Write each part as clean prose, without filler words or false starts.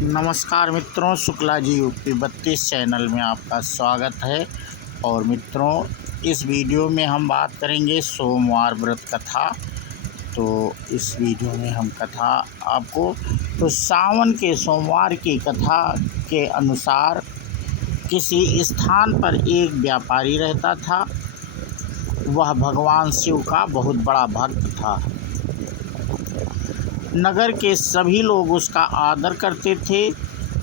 नमस्कार मित्रों, Shukla ji UP 32 channel में आपका स्वागत है। और मित्रों, इस वीडियो में हम बात करेंगे सोमवार व्रत कथा। तो इस वीडियो में हम कथा आपको सावन के सोमवार की कथा के अनुसार किसी स्थान पर एक व्यापारी रहता था। वह भगवान शिव का बहुत बड़ा भक्त था। नगर के सभी लोग उसका आदर करते थे।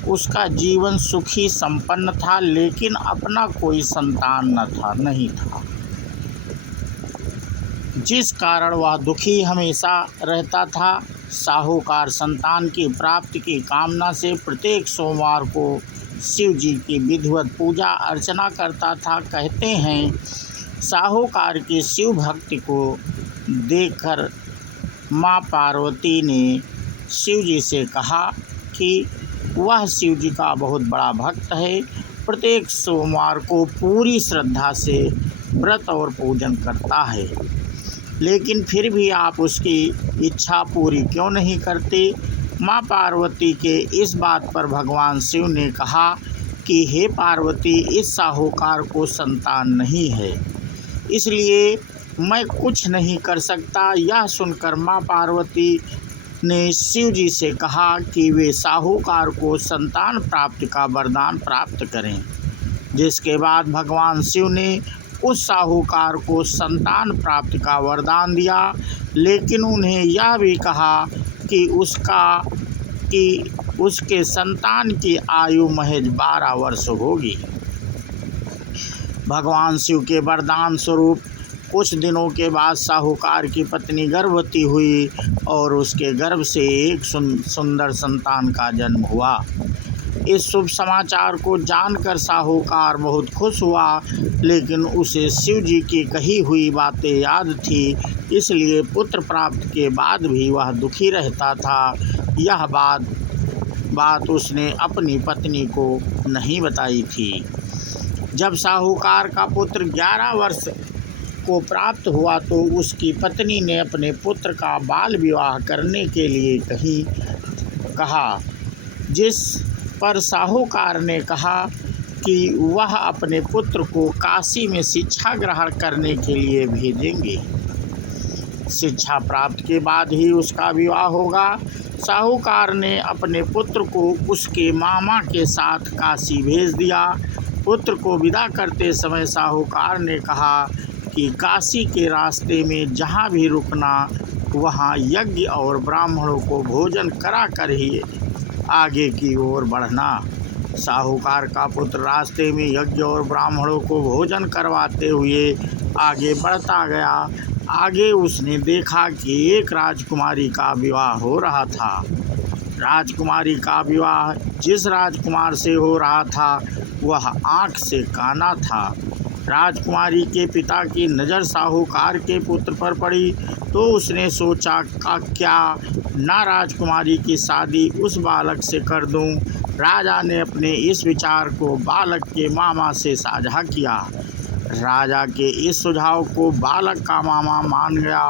उसका जीवन सुखी संपन्न था, लेकिन अपना कोई संतान नहीं था, जिस कारण वह दुखी हमेशा रहता था। साहूकार संतान की प्राप्ति की कामना से प्रत्येक सोमवार को शिव जी की विधिवत पूजा अर्चना करता था। कहते हैं, साहूकार की शिव भक्ति को देखकर माँ पार्वती ने शिव जी से कहा कि वह शिव जी का बहुत बड़ा भक्त है, प्रत्येक सोमवार को पूरी श्रद्धा से व्रत और पूजन करता है, लेकिन फिर भी आप उसकी इच्छा पूरी क्यों नहीं करते। माँ पार्वती के इस बात पर भगवान शिव ने कहा कि हे पार्वती, इस साहूकार को संतान नहीं है, इसलिए मैं कुछ नहीं कर सकता। यह सुनकर माँ पार्वती ने शिव जी से कहा कि वे साहूकार को संतान प्राप्ति का वरदान प्राप्त करें, जिसके बाद भगवान शिव ने उस साहूकार को संतान प्राप्ति का वरदान दिया, लेकिन उन्हें यह भी कहा कि उसके संतान की आयु महज 12 वर्ष होगी। भगवान शिव के वरदान स्वरूप कुछ दिनों के बाद साहूकार की पत्नी गर्भवती हुई और उसके गर्भ से एक सुंदर संतान का जन्म हुआ। इस शुभ समाचार को जानकर साहूकार बहुत खुश हुआ, लेकिन उसे शिव जी की कही हुई बातें याद थी, इसलिए पुत्र प्राप्त के बाद भी वह दुखी रहता था। यह बात उसने अपनी पत्नी को नहीं बताई थी। जब साहूकार का पुत्र 11 वर्ष को प्राप्त हुआ तो उसकी पत्नी ने अपने पुत्र का बाल विवाह करने के लिए कहा, जिस पर साहूकार ने कहा कि वह अपने पुत्र को काशी में शिक्षा ग्रहण करने के लिए भेजेंगे। शिक्षा प्राप्त के बाद ही उसका विवाह होगा। साहूकार ने अपने पुत्र को उसके मामा के साथ काशी भेज दिया। पुत्र को विदा करते समय साहूकार ने कहा कि काशी के रास्ते में जहाँ भी रुकना, वहाँ यज्ञ और ब्राह्मणों को भोजन कराकर ही आगे की ओर बढ़ना। साहूकार का पुत्र रास्ते में यज्ञ और ब्राह्मणों को भोजन करवाते हुए आगे बढ़ता गया। आगे उसने देखा कि एक राजकुमारी का विवाह हो रहा था। राजकुमारी का विवाह जिस राजकुमार से हो रहा था, वह आँख से काना था। राजकुमारी के पिता की नज़र साहूकार के पुत्र पर पड़ी तो उसने सोचा क्या ना राजकुमारी की शादी उस बालक से कर दूं। राजा ने अपने इस विचार को बालक के मामा से साझा किया। राजा के इस सुझाव को बालक का मामा मान गया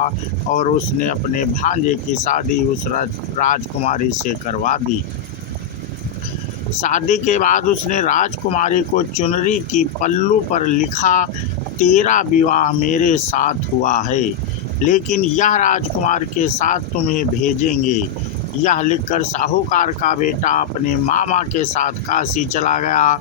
और उसने अपने भांजे की शादी उस राजकुमारी से करवा दी। शादी के बाद उसने राजकुमारी को चुनरी की पल्लू पर लिखा, तेरा विवाह मेरे साथ हुआ है, लेकिन यह राजकुमार के साथ तुम्हें भेजेंगे। यह लिखकर साहूकार का बेटा अपने मामा के साथ काशी चला गया।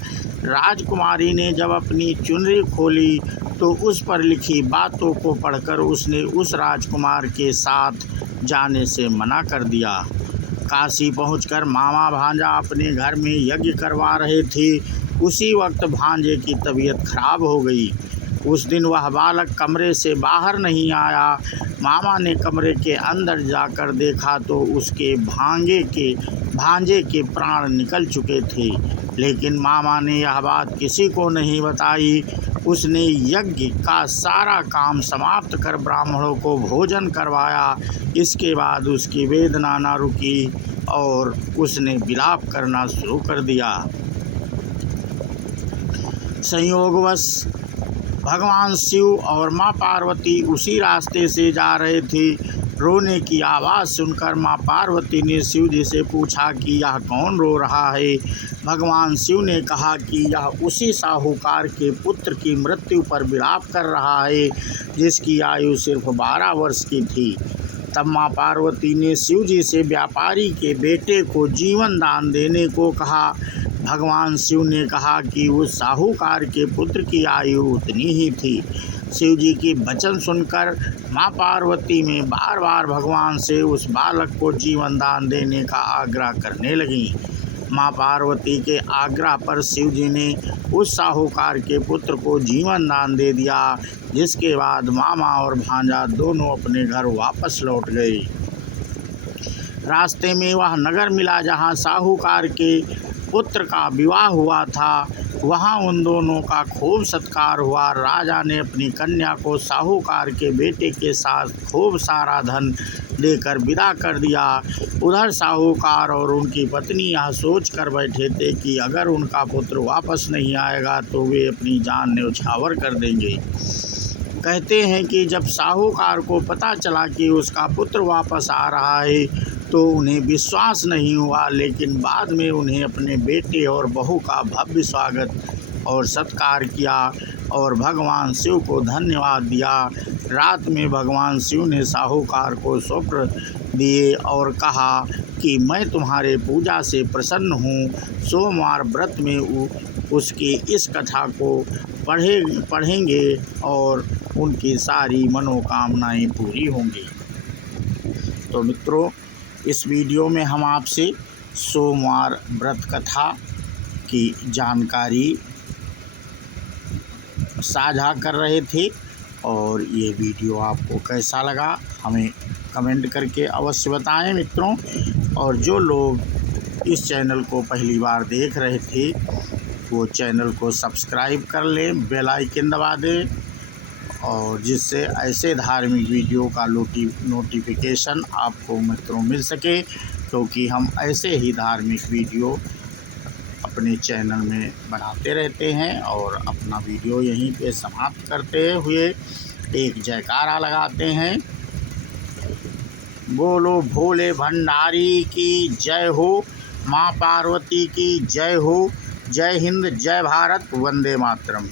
राजकुमारी ने जब अपनी चुनरी खोली तो उस पर लिखी बातों को पढ़कर उसने उस राजकुमार के साथ जाने से मना कर दिया। काशी पहुंचकर मामा भांजा अपने घर में यज्ञ करवा रहे थे। उसी वक्त भांजे की तबीयत खराब हो गई। उस दिन वह बालक कमरे से बाहर नहीं आया। मामा ने कमरे के अंदर जाकर देखा तो उसके भांजे के प्राण निकल चुके थे, लेकिन मामा ने यह बात किसी को नहीं बताई। उसने यज्ञ का सारा काम समाप्त कर ब्राह्मणों को भोजन करवाया। इसके बाद उसकी वेदना न रुकी और उसने विलाप करना शुरू कर दिया। संयोगवश भगवान शिव और माँ पार्वती उसी रास्ते से जा रहे थे। रोने की आवाज़ सुनकर माँ पार्वती ने शिव जी से पूछा कि यह कौन रो रहा है। भगवान शिव ने कहा कि यह उसी साहूकार के पुत्र की मृत्यु पर विलाप कर रहा है जिसकी आयु सिर्फ 12 वर्ष की थी। तब माँ पार्वती ने शिव जी से व्यापारी के बेटे को जीवन दान देने को कहा। भगवान शिव ने कहा कि उस साहूकार के पुत्र की आयु उतनी ही थी। शिव जी की वचन सुनकर माँ पार्वती में बार बार भगवान से उस बालक को जीवन दान देने का आग्रह करने लगी। माँ पार्वती के आग्रह पर शिव जी ने उस साहूकार के पुत्र को जीवन दान दे दिया, जिसके बाद मामा और भांजा दोनों अपने घर वापस लौट गए। रास्ते में वह नगर मिला जहाँ साहूकार के पुत्र का विवाह हुआ था। वहाँ उन दोनों का खूब सत्कार हुआ। राजा ने अपनी कन्या को साहूकार के बेटे के साथ खूब सारा धन देकर विदा कर दिया। उधर साहूकार और उनकी पत्नी यह सोच कर बैठे थे कि अगर उनका पुत्र वापस नहीं आएगा तो वे अपनी जान न्यौछावर कर देंगे। कहते हैं कि जब साहूकार को पता चला कि उसका पुत्र वापस आ रहा है तो उन्हें विश्वास नहीं हुआ, लेकिन बाद में उन्हें अपने बेटे और बहू का भव्य स्वागत और सत्कार किया और भगवान शिव को धन्यवाद दिया। रात में भगवान शिव ने साहूकार को स्वप्न दिए और कहा कि मैं तुम्हारे पूजा से प्रसन्न हूँ। सोमवार व्रत में उसकी इस कथा को पढ़ेंगे और उनकी सारी मनोकामनाएं पूरी होंगी। तो मित्रों, इस वीडियो में हम आपसे सोमवार व्रत कथा की जानकारी साझा कर रहे थे और ये वीडियो आपको कैसा लगा हमें कमेंट करके अवश्य बताएं मित्रों। और जो लोग इस चैनल को पहली बार देख रहे थे वो चैनल को सब्सक्राइब कर लें, बेल आइकन दबा दें, और जिससे ऐसे धार्मिक वीडियो का नोटिफिकेशन आपको मित्रों मिल सके, क्योंकि हम ऐसे ही धार्मिक वीडियो अपने चैनल में बनाते रहते हैं। और अपना वीडियो यहीं पे समाप्त करते हुए एक जयकारा लगाते हैं। बोलो भोले भंडारी की जय हो, माँ पार्वती की जय हो। जय हिंद, जय भारत, वंदे मातरम।